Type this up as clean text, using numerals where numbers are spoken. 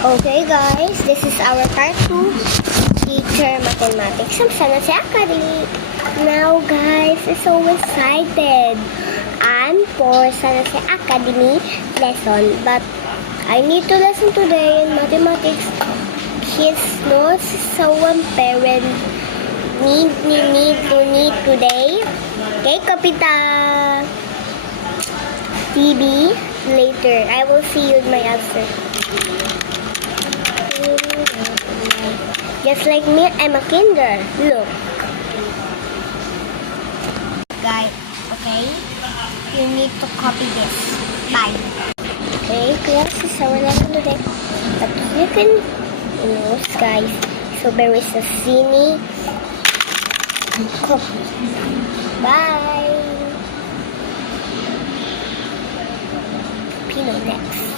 Okay guys, this is our part 2 teacher mathematics from San Jose Academy. Now guys, I'm so excited. I'm for San Jose Academy lesson, but I need to lesson today in mathematics. His nose is so parent need today. Okay, Kapita. TB later. I will see you in my answer. Just like me, I'm a kinder. Look. Guys, okay? You need to copy this. Bye. Okay, class is our lesson today. But you can, guys. So there is a cine. Copy. Bye. Pino next.